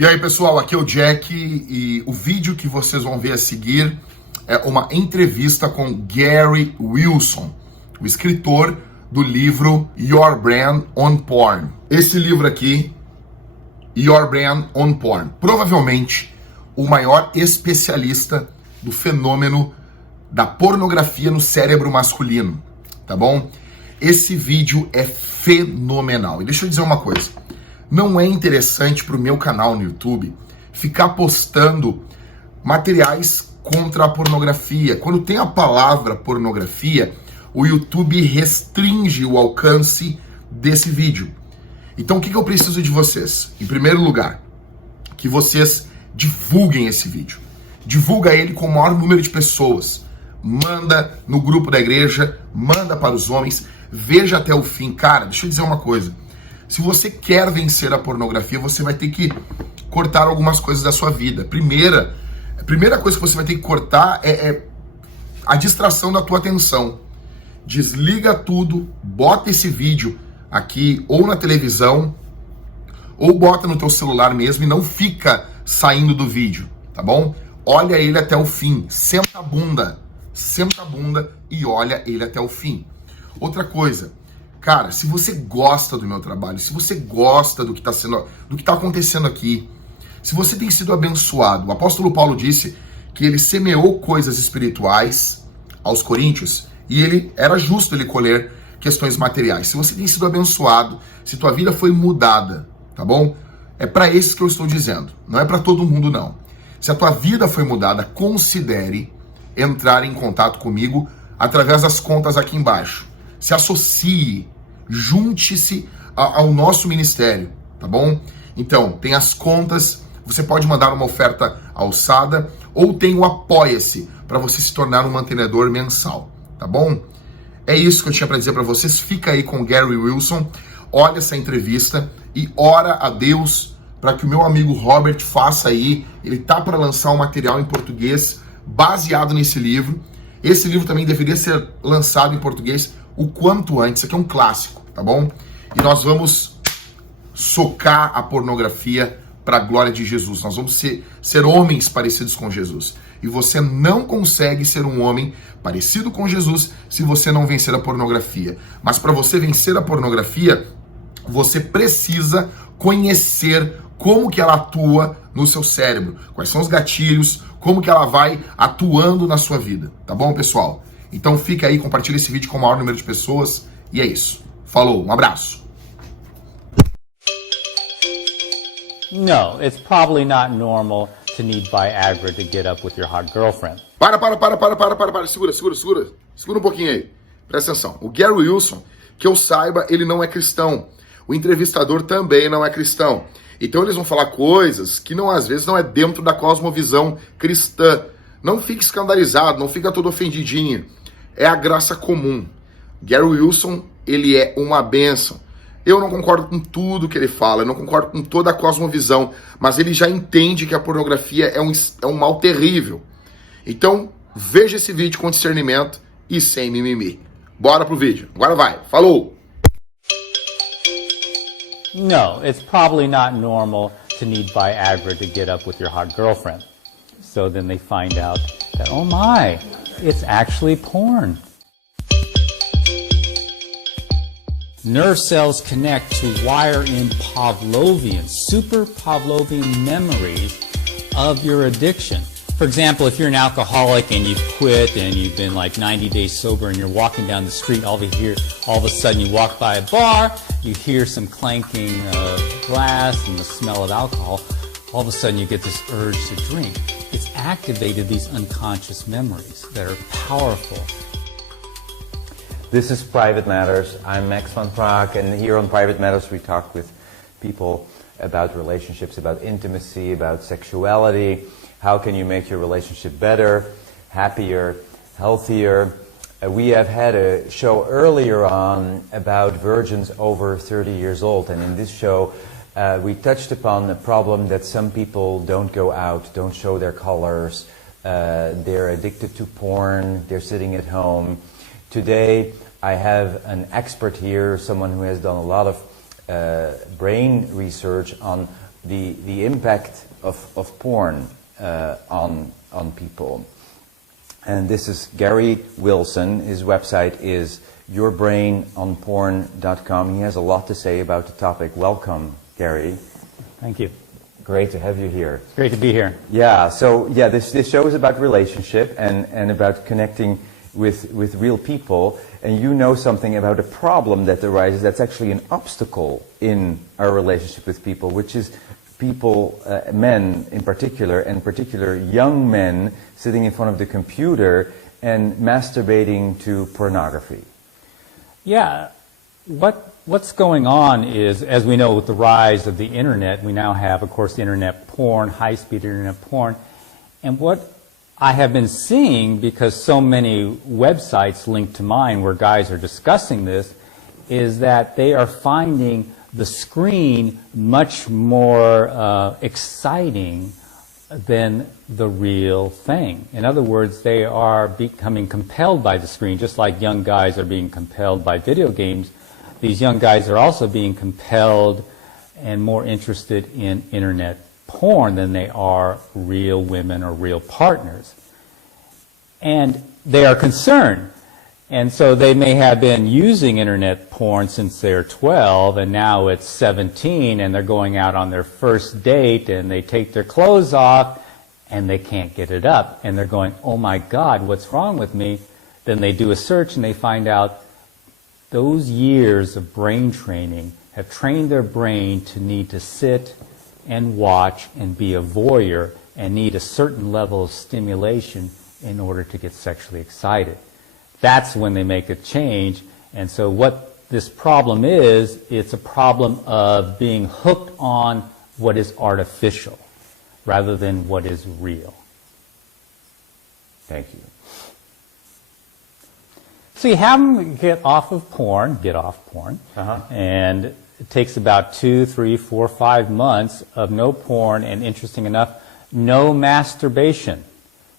E aí, pessoal, aqui é o Jack e o vídeo que vocês vão ver a seguir é uma entrevista com Gary Wilson, o escritor do livro Your Brand on Porn. Esse livro aqui, Your Brand on Porn, provavelmente o maior especialista do fenômeno da pornografia no cérebro masculino, tá bom? Esse vídeo é fenomenal. E deixa eu dizer uma coisa. Não é interessante para o meu canal no YouTube ficar postando materiais contra a pornografia. Quando tem a palavra pornografia, o YouTube restringe o alcance desse vídeo. Então o que eu preciso de vocês? Em primeiro lugar, que vocês divulguem esse vídeo. Divulga ele com o maior número de pessoas. Manda no grupo da igreja, manda para os homens, veja até o fim. Cara, deixa eu dizer uma coisa. Se você quer vencer a pornografia, você vai ter que cortar algumas coisas da sua vida. A primeira coisa que você vai ter que cortar é a distração da tua atenção. Desliga tudo, bota esse vídeo aqui ou na televisão, ou bota no teu celular mesmo e não fica saindo do vídeo, tá bom? Olha ele até o fim, senta a bunda e olha ele até o fim. Outra coisa, cara, se você gosta do meu trabalho, se você gosta do que está acontecendo aqui, se você tem sido abençoado, o apóstolo Paulo disse que ele semeou coisas espirituais aos coríntios e ele era justo ele colher questões materiais. Se você tem sido abençoado, se tua vida foi mudada, tá bom? É para esses que eu estou dizendo, não é para todo mundo não. Se a tua vida foi mudada, considere entrar em contato comigo através das contas aqui embaixo. Se associe, junte-se ao nosso ministério, tá bom? Então, tem as contas, você pode mandar uma oferta alçada, ou tem o Apoia-se, para você se tornar um mantenedor mensal, tá bom? É isso que eu tinha para dizer para vocês. Fica aí com o Gary Wilson, olha essa entrevista e ora a Deus para que o meu amigo Robert faça aí. Ele tá para lançar um material em português baseado nesse livro. Esse livro também deveria ser lançado em português o quanto antes. Isso aqui é um clássico, tá bom? E nós vamos socar a pornografia para a glória de Jesus. Nós vamos ser homens parecidos com Jesus. E você não consegue ser um homem parecido com Jesus se você não vencer a pornografia. Mas para você vencer a pornografia, você precisa conhecer como que ela atua no seu cérebro, quais são os gatilhos, como que ela vai atuando na sua vida, tá bom, pessoal? Então fica aí, compartilha esse vídeo com o maior número de pessoas e é isso. Falou, um abraço. No, it's probably not normal to need Viagra to get up with your hot girlfriend. Para. Segura um pouquinho aí. Presta atenção. O Gary Wilson, que eu saiba, ele não é cristão. O entrevistador também não é cristão. Então eles vão falar coisas que às vezes não é dentro da cosmovisão cristã. Não fique escandalizado, não fica todo ofendidinho. É a graça comum. Gary Wilson, ele é uma bênção. Eu não concordo com tudo que ele fala, eu não concordo com toda a cosmovisão, mas ele já entende que a pornografia é um mal terrível. Então, veja esse vídeo com discernimento e sem mimimi. Bora pro vídeo. Agora vai. Falou! No, it's probably not normal to need Viagra to get up with your hot girlfriend. So then they find out that, oh my, it's actually porn. Nerve cells connect to wire in super Pavlovian memories of your addiction. For example, if you're an alcoholic and you've quit and you've been like 90 days sober and you're walking down the street, all of a sudden you walk by a bar, you hear some clanking of glass and the smell of alcohol, all of a sudden you get this urge to drink. It's activated these unconscious memories that are powerful. This is Private Matters. I'm Max van Praag, and here on Private Matters we talk with people about relationships, about intimacy, about sexuality. How can you make your relationship better, happier, healthier? We have had a show earlier on about virgins over 30 years old, and in this show we touched upon the problem that some people don't go out, don't show their colors, they're addicted to porn, they're sitting at home. Today I have an expert here, someone who has done a lot of brain research on the impact of porn on people. And this is Gary Wilson. His website is yourbrainonporn.com. He has a lot to say about the topic. Welcome, Gary. Thank you. Great to have you here. It's great to be here. Yeah, so this show is about relationship and about connecting with real people. And you know something about a problem that arises that's actually an obstacle in our relationship with people, which is people, men in particular, and particular young men sitting in front of the computer and masturbating to pornography. Yeah, what's going on is, as we know, with the rise of the internet, we now have, of course, internet porn, high-speed internet porn. And what I have been seeing, because so many websites linked to mine where guys are discussing this, is that they are finding the screen much more exciting than the real thing. In other words, they are becoming compelled by the screen, just like young guys are being compelled by video games. These young guys are also being compelled and more interested in internet porn than they are real women or real partners. And they are concerned. And so they may have been using internet porn since they're 12, and now it's 17, and they're going out on their first date, and they take their clothes off, and they can't get it up. And they're going, oh my God, what's wrong with me? Then they do a search, and they find out those years of brain training have trained their brain to need to sit and watch and be a voyeur and need a certain level of stimulation in order to get sexually excited. That's when they make a change. And so what this problem is, it's a problem of being hooked on what is artificial rather than what is real. Thank you. So you have them get off porn, and it takes about 2, 3, 4, 5 months of no porn, and interesting enough, no masturbation,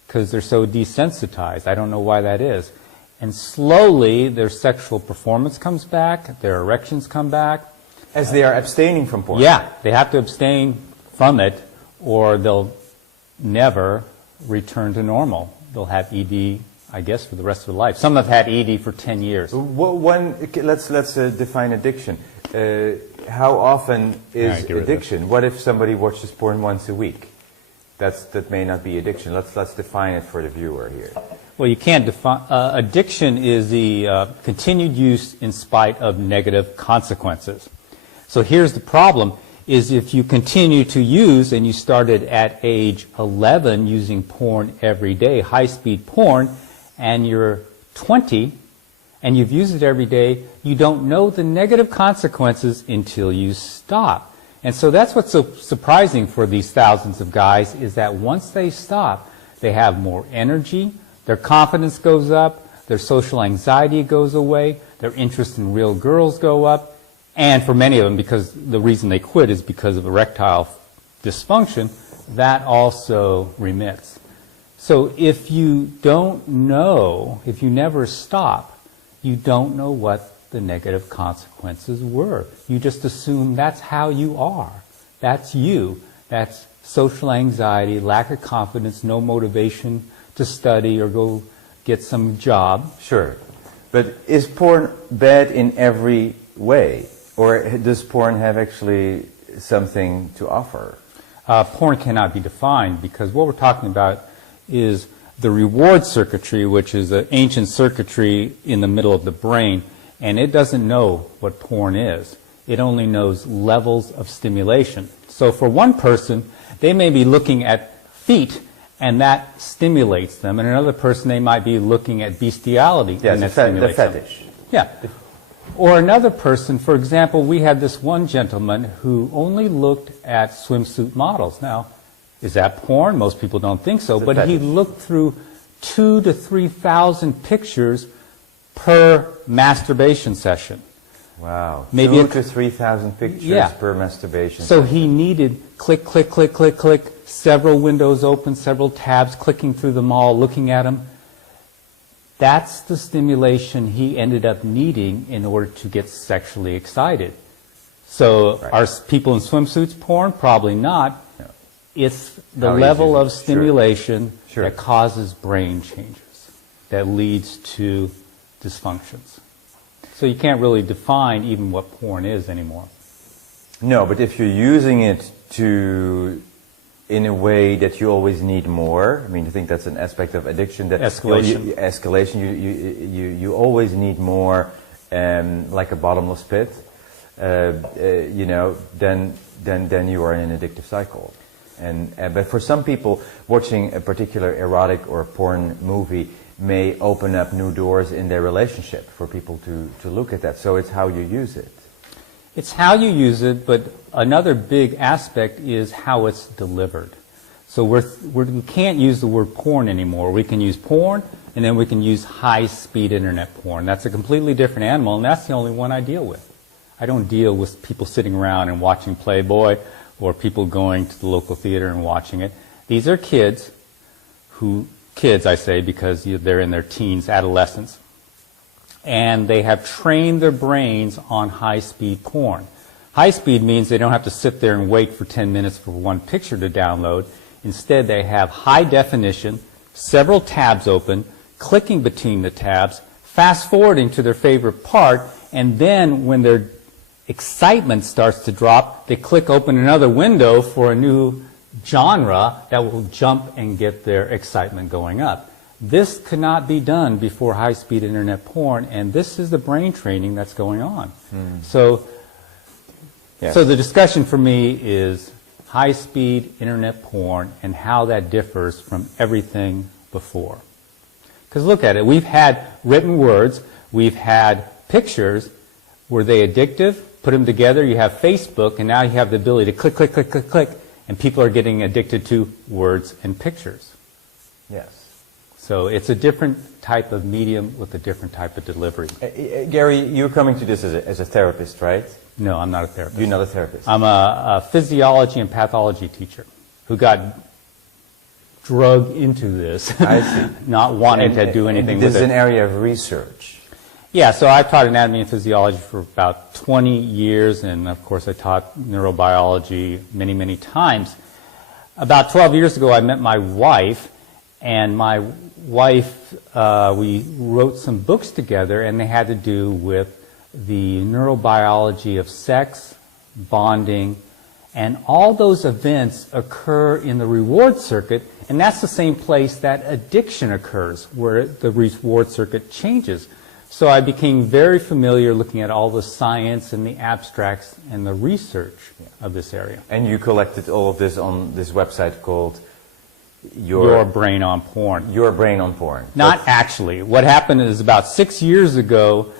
because they're so desensitized. I don't know why that is. And slowly their sexual performance comes back, their erections come back. As they are abstaining from porn? Yeah, they have to abstain from it, or they'll never return to normal. They'll have ED, I guess, for the rest of their life. Some have had ED for 10 years. Let's define addiction. How often is addiction? What if somebody watches porn once a week? That may not be addiction. Let's define it for the viewer here. Well, you can't define. Addiction is the continued use in spite of negative consequences. So here's the problem, is if you continue to use, and you started at age 11 using porn every day, high-speed porn, and you're 20, and you've used it every day, you don't know the negative consequences until you stop. And so that's what's so surprising for these thousands of guys, is that once they stop, they have more energy, their confidence goes up, their social anxiety goes away, their interest in real girls go up, and for many of them, because the reason they quit is because of erectile dysfunction, that also remits. So if you don't know, if you never stop, you don't know what the negative consequences were. You just assume that's how you are. That's you. That's social anxiety, lack of confidence, no motivation to study or go get some job. Sure. But is porn bad in every way? Or does porn have actually something to offer? Porn cannot be defined, because what we're talking about is the reward circuitry, which is an ancient circuitry in the middle of the brain, and it doesn't know what porn is. It only knows levels of stimulation. So for one person, they may be looking at feet, and that stimulates them. And another person, they might be looking at bestiality, and that stimulates them. The fetish. Yeah. Or another person, for example, we had this one gentleman who only looked at swimsuit models. Now, is that porn? Most people don't think so, but he looked through 2,000 to 3,000 pictures per masturbation session. Wow. Maybe 2,000 to 3,000 pictures per masturbation So session. he needed click, click, click, click, click, several windows open, several tabs, clicking through them all, looking at them. That's the stimulation he ended up needing in order to get sexually excited. So Right. are people in swimsuits porn? Probably not. No. It's the How level easy of is it? Sure. stimulation Sure. that causes brain changes, that leads to dysfunctions. So you can't really define even what porn is anymore. No, but if you're using it in a way that you always need more, I mean, I think that's an aspect of addiction. That Escalation. Escalation. You always need more, like a bottomless pit. Then you are in an addictive cycle. But for some people, watching a particular erotic or porn movie may open up new doors in their relationship for people to look at that. So it's how you use it. It's how you use it, but another big aspect is how it's delivered. So we can't use the word porn anymore. We can use porn, and then we can use high-speed internet porn. That's a completely different animal, and that's the only one I deal with. I don't deal with people sitting around and watching Playboy or people going to the local theater and watching it. These are kids I say because they're in their teens, adolescents, and they have trained their brains on high-speed porn. High-speed means they don't have to sit there and wait for 10 minutes for one picture to download. Instead, they have high definition, several tabs open, clicking between the tabs, fast-forwarding to their favorite part, and then when their excitement starts to drop, they click open another window for a new genre that will jump and get their excitement going up. This could not be done before high-speed internet porn, and this is the brain training that's going on. So the discussion for me is high-speed internet porn and how that differs from everything before. Because look at it. We've had written words. We've had pictures. Were they addictive? Put them together. You have Facebook, and now you have the ability to click, click, click, click, click, and people are getting addicted to words and pictures. Yes. So it's a different type of medium with a different type of delivery. Gary, you're coming to this as a therapist, right? No, I'm not a therapist. You're not a therapist. I'm a physiology and pathology teacher who got drugged into this, I see. not wanting to do anything with it. This is an area of research. Yeah, so I taught anatomy and physiology for about 20 years, and of course I taught neurobiology many, many times. About 12 years ago, I met my wife, and my wife, we wrote some books together, and they had to do with the neurobiology of sex, bonding, and all those events occur in the reward circuit, and that's the same place that addiction occurs, where the reward circuit changes. So I became very familiar looking at all the science and the abstracts and the research of this area. And you collected all of this on this website called Your Brain on Porn. Your Brain on Porn. Not actually. What happened is about 6 years ago,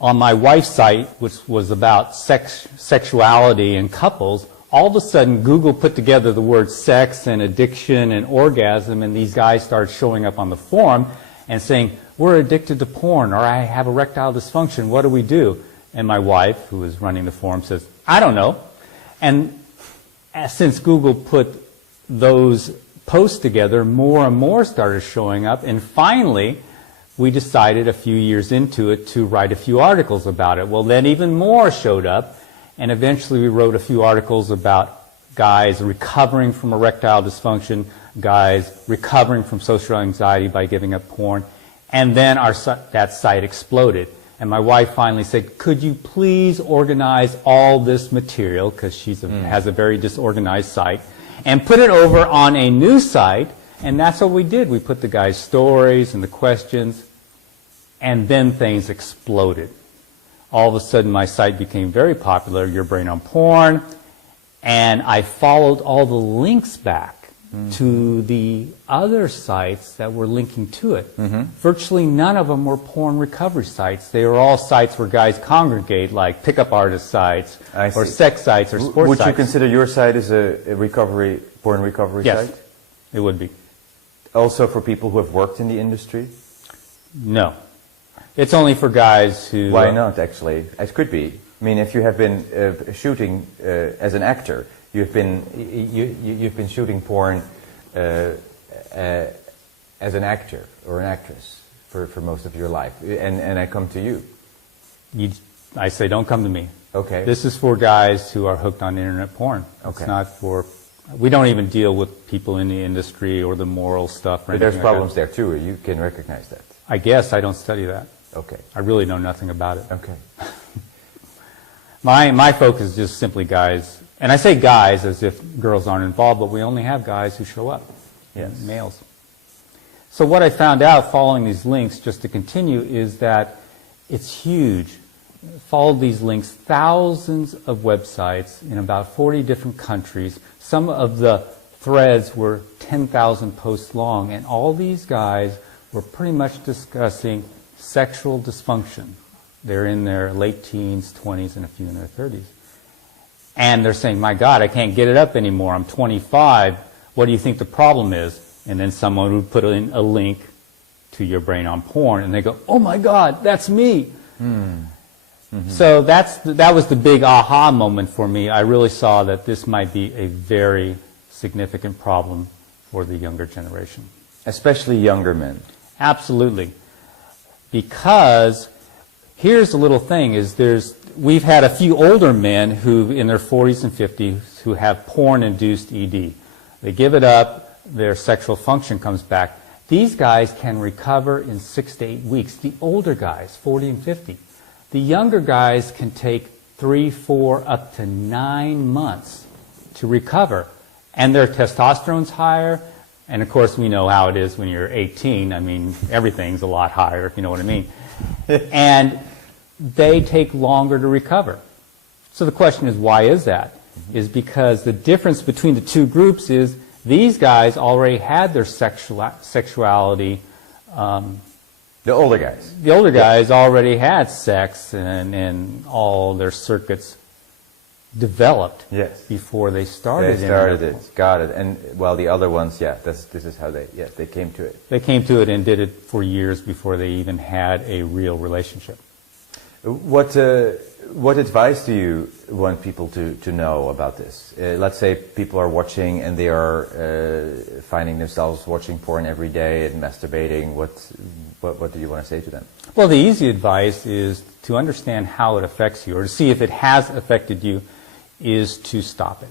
on my wife's site, which was about sexuality and couples, all of a sudden Google put together the words sex and addiction and orgasm, and these guys started showing up on the forum and saying, we're addicted to porn, or I have erectile dysfunction, what do we do? And my wife, who is running the forum, says, I don't know. And since Google put those posts together, more and more started showing up, and finally we decided a few years into it to write a few articles about it. Well, then even more showed up, and eventually we wrote a few articles about guys recovering from erectile dysfunction, guys recovering from social anxiety by giving up porn, and then that site exploded. And my wife finally said, could you please organize all this material, because she has a very disorganized site, and put it over on a new site. And that's what we did. We put the guys' stories and the questions, and then things exploded. All of a sudden, my site became very popular, Your Brain on Porn, and I followed all the links back to the other sites that were linking to it. Virtually none of them were porn recovery sites. They were all sites where guys congregate, like pickup artist sites, or sex sites, or sports Would sites. you consider your site as a porn recovery Yes, site? it would be. Also for people who have worked in the industry? No. It's only for guys who... Why not, actually? It could be. I mean, if you have been shooting as an actor, you've been shooting porn as an actor or an actress for most of your life, and I come to you. I say, don't come to me. Okay. This is for guys who are hooked on internet porn. Okay. It's not for, we don't even deal with people in the industry or the moral stuff. Or But there's anything problems like there too, you can recognize that. I guess I don't study that. Okay. I really know nothing about it. Okay. My focus is just simply guys, and I say guys as if girls aren't involved, but we only have guys who show up, Yes. males. So what I found out following these links, just to continue, is that it's huge. Followed these links, thousands of websites in about 40 different countries. Some of the threads were 10,000 posts long, and all these guys were pretty much discussing sexual dysfunction. They're in their late teens, 20s, and a few in their 30s. And they're saying, my God, I can't get it up anymore. I'm 25. What do you think the problem is? And then someone would put in a link to Your Brain on Porn, and they go, oh my God, that's me. Mm-hmm. So that was the big aha moment for me. I really saw that this might be a very significant problem for the younger generation. Especially younger men. Absolutely. Because here's the little thing, is we've had a few older men who in their 40s and 50s who have porn-induced ED. They give it up, their sexual function comes back. These guys can recover in 6 to 8 weeks. The older guys, 40 and 50. The younger guys can take 3, 4, up to 9 months to recover. And their testosterone's higher. And of course, we know how it is when you're 18. I mean, everything's a lot higher, if you know what I mean. And they take longer to recover. So the question is, why is that? Is because the difference between the two groups is these guys already had their sexuality. The older guys. The older guys already had sex and all their circuits developed before they started. They started it, got it. And well, the other ones, this is how they came to it. They came to it and did it for years before they even had a real relationship. What advice do you want people to know about this? Let's say people are watching and they are finding themselves watching porn every day and masturbating. What do you want to say to them? Well, the easy advice is to understand how it affects you, or to see if it has affected you, is to stop it.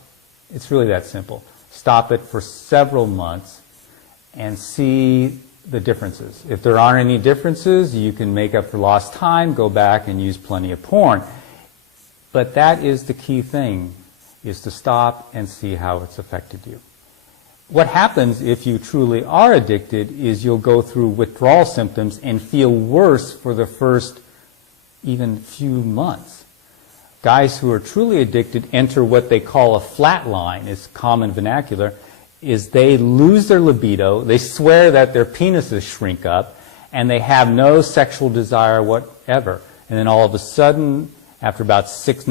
It's really that simple. Stop it for several months and see the differences. If there aren't any differences, you can make up for lost time, go back and use plenty of porn. But that is the key thing, is to stop and see how it's affected you. What happens if you truly are addicted is you'll go through withdrawal symptoms and feel worse for the first even few months. Guys who are truly addicted enter what they call a flat line, it's common vernacular, is they lose their libido, they swear that their penises shrink up, and they have no sexual desire whatever. And then all of a sudden, after about 6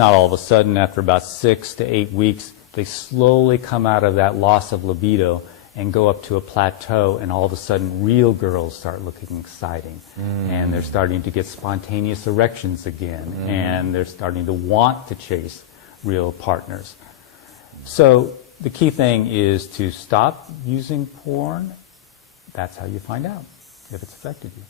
to 8 weeks, they slowly come out of that loss of libido and go up to a plateau, and all of a sudden real girls start looking exciting. And they're starting to get spontaneous erections again, and they're starting to want to chase real partners. So the key thing is to stop using porn. That's how you find out if it's affected you.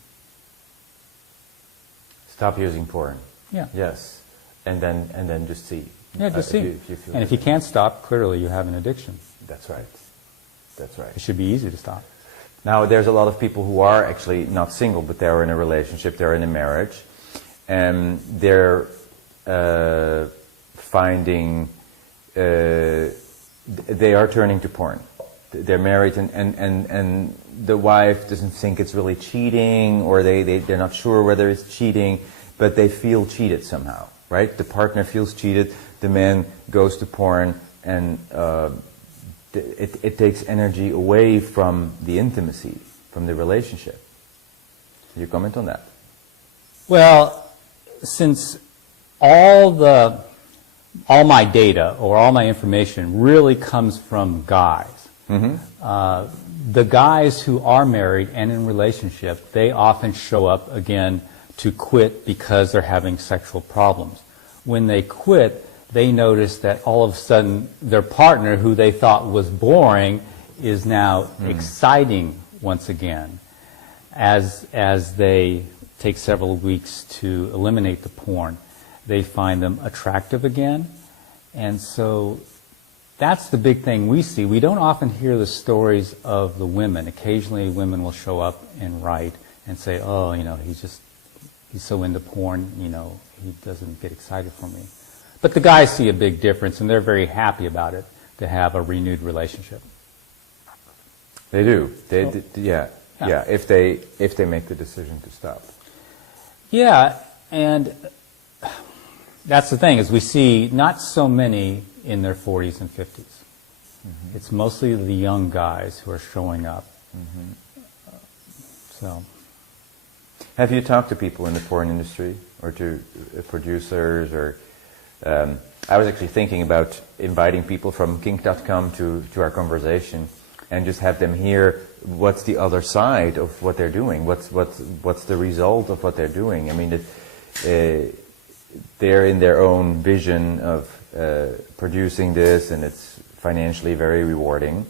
Stop using porn. Yeah. Yes. And then just see. Yeah, just see. If you feel and if you can't stop, clearly you have an addiction. That's right. That's right. It should be easy to stop. Now, there's a lot of people who are actually not single, but they're in a relationship, they're in a marriage, and they're finding, they are turning to porn. They're married and the wife doesn't think it's really cheating, or they're not sure whether it's cheating, but they feel cheated somehow, right? The partner feels cheated, the man goes to porn, and it takes energy away from the intimacy, from the relationship. Can you comment on that? Well, since all my data or all my information really comes from guys, the guys who are married and in relationship, they often show up again to quit because they're having sexual problems. When they quit, they notice that all of a sudden their partner, who they thought was boring, is now exciting once again, as they take several weeks to eliminate the porn. they find them attractive again. And so that's the big thing we see. We don't often hear the stories of the women. Occasionally women will show up and write and say, oh, you know, he's so into porn, you know, he doesn't get excited for me. But the guys see a big difference, and they're very happy about it, to have a renewed relationship. They do. Yeah. If they make the decision to stop. Yeah, and that's the thing, is we see not so many in their 40s and 50s. Mm-hmm. It's mostly the young guys who are showing up. Mm-hmm. So, have you talked to people in the porn industry, or to producers, or I was actually thinking about inviting people from kink.com to our conversation, and just have them hear what's the other side of what they're doing, what's the result of what they're doing. I mean, they're in their own vision of producing this, and it's financially very rewarding.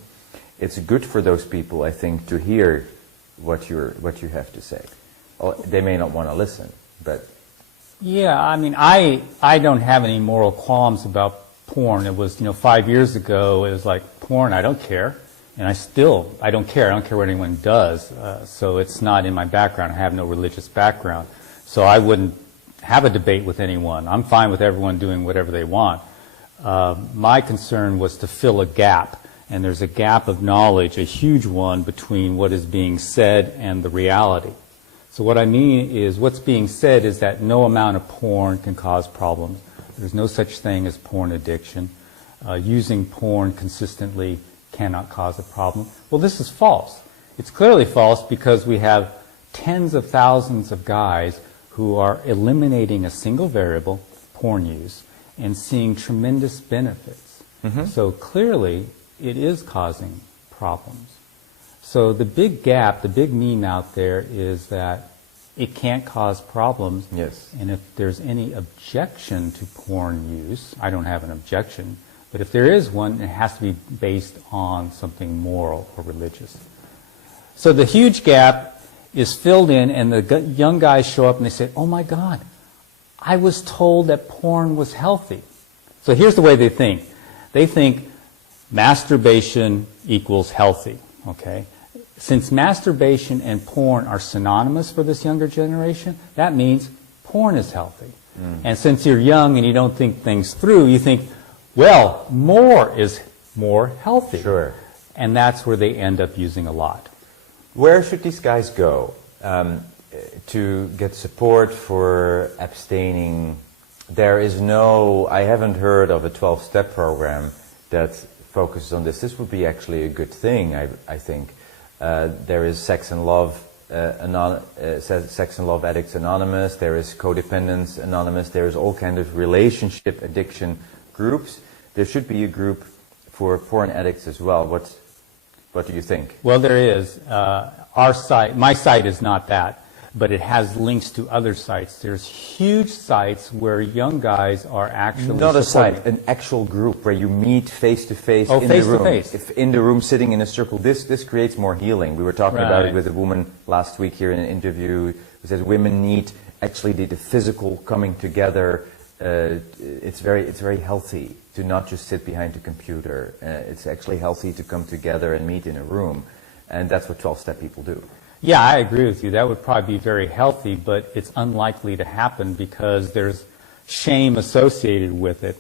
It's good for those people, I think, to hear what you have to say. They may not want to listen, but yeah, I mean, I don't have any moral qualms about porn. It was, 5 years ago, it was like, porn, I don't care. And I don't care. I don't care what anyone does. So it's not in my background. I have no religious background. So I wouldn't have a debate with anyone. I'm fine with everyone doing whatever they want. My concern was to fill a gap. And there's a gap of knowledge, a huge one, between what is being said and the reality. So what I mean is, what's being said is that no amount of porn can cause problems. There's no such thing as porn addiction. Using porn consistently cannot cause a problem. Well, this is false. It's clearly false because we have tens of thousands of guys who are eliminating a single variable, porn use, and seeing tremendous benefits. Mm-hmm. So clearly, it is causing problems. So the big gap, the big meme out there is that it can't cause problems. Yes. And if there's any objection to porn use, I don't have an objection, but if there is one, it has to be based on something moral or religious. So the huge gap is filled in, and the young guys show up and they say, oh my God, I was told that porn was healthy. So here's the way they think. They think masturbation equals healthy, okay? Since masturbation and porn are synonymous for this younger generation, that means porn is healthy. Mm. And since you're young and you don't think things through, you think, well, more is more healthy. Sure. And that's where they end up using a lot. Where should these guys go to get support for abstaining? I haven't heard of a 12-step program that focuses on this. This would be actually a good thing, I think. There is Sex and Love Addicts Anonymous. There is Codependence Anonymous. There is all kinds of relationship addiction groups. There should be a group for porn addicts as well. What do you think? Well, there is. My site is not that, but it has links to other sites. There's huge sites where young guys are actually not a supporting. site, an actual group where you meet face to face in face the room. to face. If in the room, sitting in a circle, this creates more healing. We were talking about it with a woman last week here in an interview who said women need actually the physical coming together. It's very healthy to not just sit behind a computer. It's actually healthy to come together and meet in a room, and that's what 12-step people do. Yeah, I agree with you. That would probably be very healthy, but it's unlikely to happen because there's shame associated with it.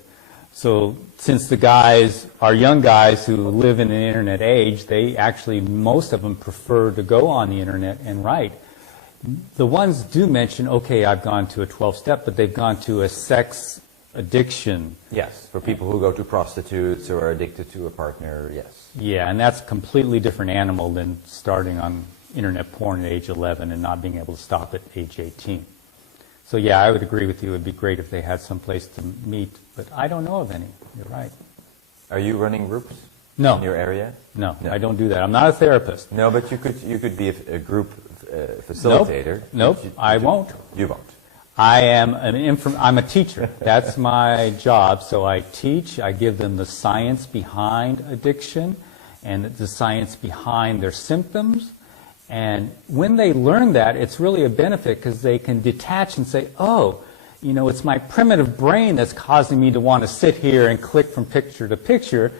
So since the guys are young guys who live in an internet age, most of them prefer to go on the internet and write. The ones do mention, okay, I've gone to a 12-step, but they've gone to a sex addiction. Yes, for people who go to prostitutes or are addicted to a partner, yes. Yeah, and that's a completely different animal than starting on internet porn at age 11 and not being able to stop at age 18. So yeah, I would agree with you. It would be great if they had some place to meet, but I don't know of any. You're right. Are you running groups? No. In your area? No, I don't do that. I'm not a therapist. No, but you could be a group facilitator. Nope, I won't. You won't. I'm a teacher. That's my job. So I teach. I give them the science behind addiction and the science behind their symptoms. And when they learn that, it's really a benefit because they can detach and say, oh, you know, it's my primitive brain that's causing me to want to sit here and click from picture to picture.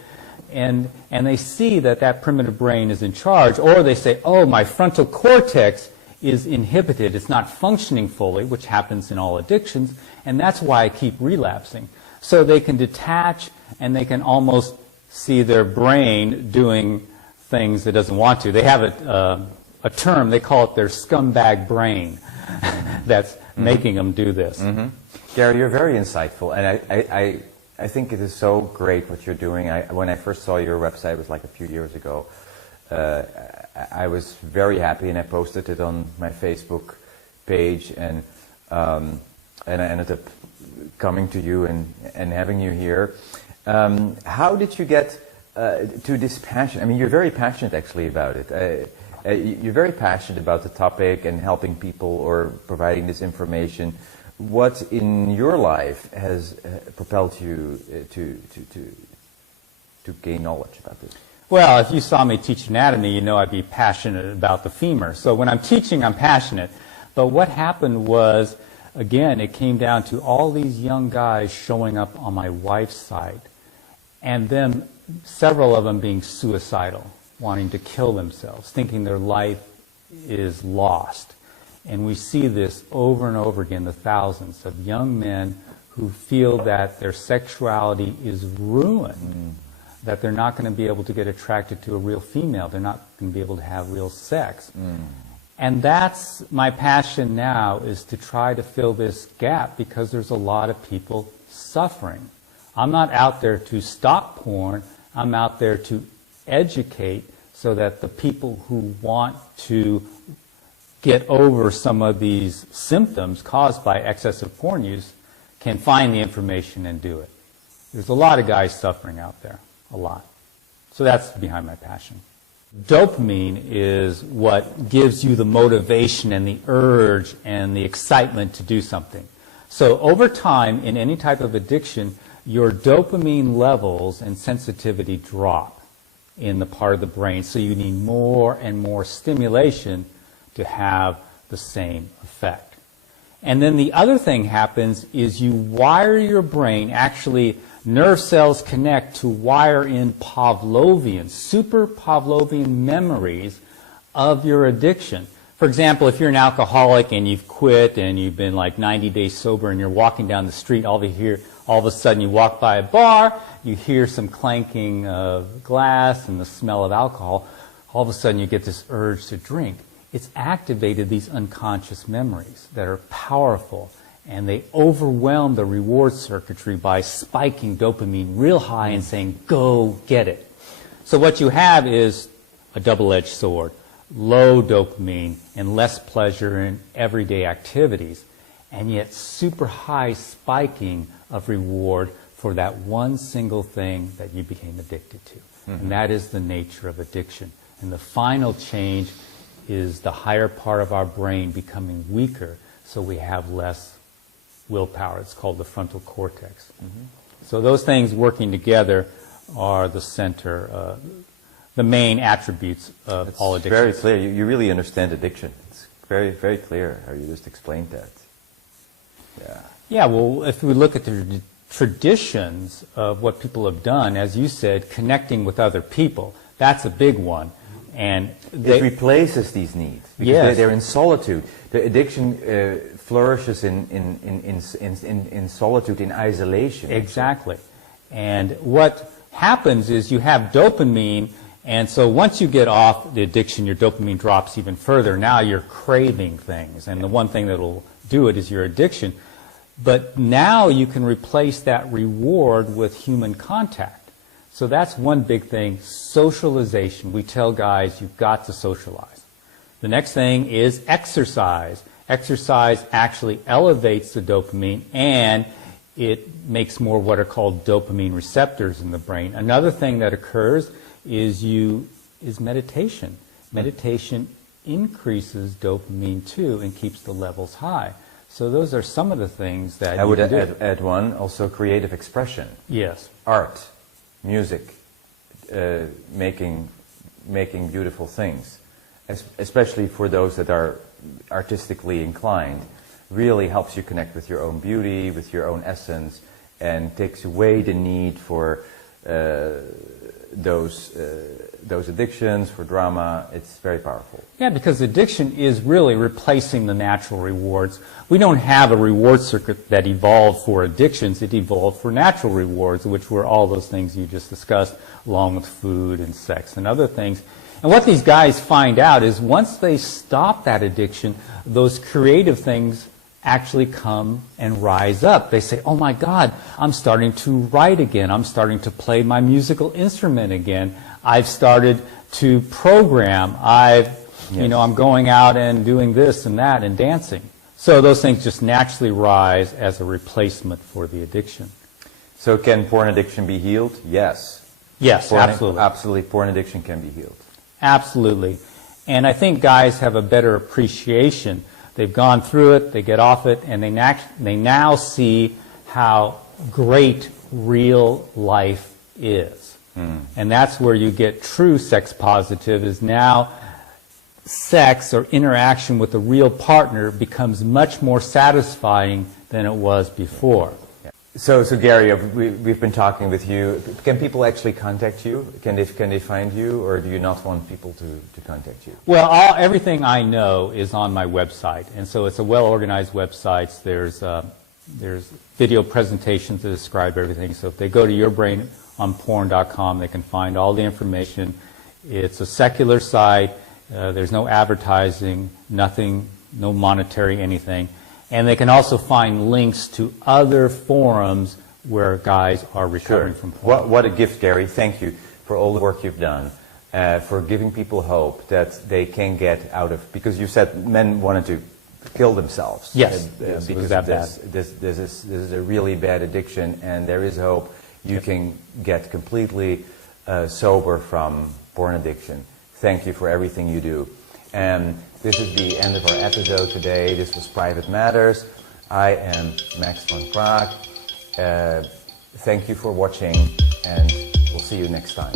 And they see that that primitive brain is in charge, or they say, oh, my frontal cortex is inhibited, it's not functioning fully, which happens in all addictions, and that's why I keep relapsing. So they can detach, and they can almost see their brain doing things it doesn't want to. They have a term, they call it their scumbag brain, that's making them do this. Gary, you're very insightful, and I think it is so great what you're doing. When I first saw your website, it was like a few years ago, I was very happy, and I posted it on my Facebook page, and I ended up coming to you and having you here. How did you get to this passion? I mean, you're very passionate actually about it. You're very passionate about the topic and helping people or providing this information. What in your life has propelled you to gain knowledge about this? Well, if you saw me teach anatomy, you know I'd be passionate about the femur. So when I'm teaching, I'm passionate. But what happened was, again, it came down to all these young guys showing up on my wife's site, and then several of them being suicidal, wanting to kill themselves, thinking their life is lost. And we see this over and over again, the thousands of young men who feel that their sexuality is ruined, that they're not going to be able to get attracted to a real female, they're not going to be able to have real sex. And that's my passion now, is to try to fill this gap, because there's a lot of people suffering. I'm not out there to stop porn, I'm out there to educate so that the people who want to get over some of these symptoms caused by excessive porn use can find the information and do it. There's a lot of guys suffering out there, a lot. So that's behind my passion. Dopamine is what gives you the motivation and the urge and the excitement to do something. So over time, in any type of addiction, your dopamine levels and sensitivity drop in the part of the brain. So you need more and more stimulation to have the same effect. And then the other thing happens is you wire your brain, actually nerve cells connect to wire in Pavlovian, super Pavlovian memories of your addiction. For example, if you're an alcoholic and you've quit and you've been like 90 days sober and you're walking down the street, all of a sudden you walk by a bar, you hear some clanking of glass and the smell of alcohol, all of a sudden you get this urge to drink. It's activated these unconscious memories that are powerful, and they overwhelm the reward circuitry by spiking dopamine real high and saying, go get it. So what you have is a double-edged sword, low dopamine and less pleasure in everyday activities, and yet super high spiking of reward for that one single thing that you became addicted to. And that is the nature of addiction. And the final change is the higher part of our brain becoming weaker, so we have less willpower. It's called the frontal cortex. So those things working together are the center, the main attributes of all addictions. Very clear. You really understand addiction. It's very, very clear how you just explained that. Yeah. Yeah, well, if we look at the traditions of what people have done, as you said, connecting with other people, that's a big one. And it replaces these needs, because they're in solitude. The addiction flourishes in solitude, in isolation. Exactly. And what happens is you have dopamine, and so once you get off the addiction, your dopamine drops even further. Now you're craving things, and the one thing that will do it is your addiction. But now you can replace that reward with human contact. So that's one big thing, socialization. We tell guys, you've got to socialize. The next thing is exercise. Exercise actually elevates the dopamine, and it makes more what are called dopamine receptors in the brain. Another thing that occurs is meditation. Meditation increases dopamine too and keeps the levels high. So those are some of the things that I would add one, also creative expression. Yes. Art. Music, making beautiful things, especially for those that are artistically inclined. really helps you connect with your own beauty, with your own essence, and takes away the need for those addictions, for drama. It's very powerful. Yeah, because addiction is really replacing the natural rewards. We don't have a reward circuit that evolved for addictions. It evolved for natural rewards, which were all those things you just discussed, along with food and sex and other things. And what these guys find out is once they stop that addiction, those creative things actually come and rise up. They say, oh my God, I'm starting to write again. I'm starting to play my musical instrument again. I've started to program. I'm going out and doing this and that and dancing. So those things just naturally rise as a replacement for the addiction. So can porn addiction be healed? Yes. Yes, absolutely. Absolutely, porn addiction can be healed. Absolutely. And I think guys have a better appreciation. They've gone through it, they get off it, and they now see how great real life is. And that's where you get true sex positive, is now sex or interaction with a real partner becomes much more satisfying than it was before. So Gary, we've been talking with you. Can people actually contact you? Can they find you, or do you not want people to contact you? Well, everything I know is on my website, and so it's a well-organized website. There's video presentations that describe everything. So if they go to yourbrainonporn.com, they can find all the information. It's a secular site. There's no advertising, nothing, no monetary anything. And they can also find links to other forums where guys are recovering from porn. What a gift, Gary. Thank you for all the work you've done, for giving people hope that they can get out of, because you said men wanted to kill themselves. Yes, because this is a really bad addiction, and there is hope. You can get completely sober from porn addiction. Thank you for everything you do. And this is the end of our episode today. This was Private Matters. I am Max van Praag. Thank you for watching, and we'll see you next time.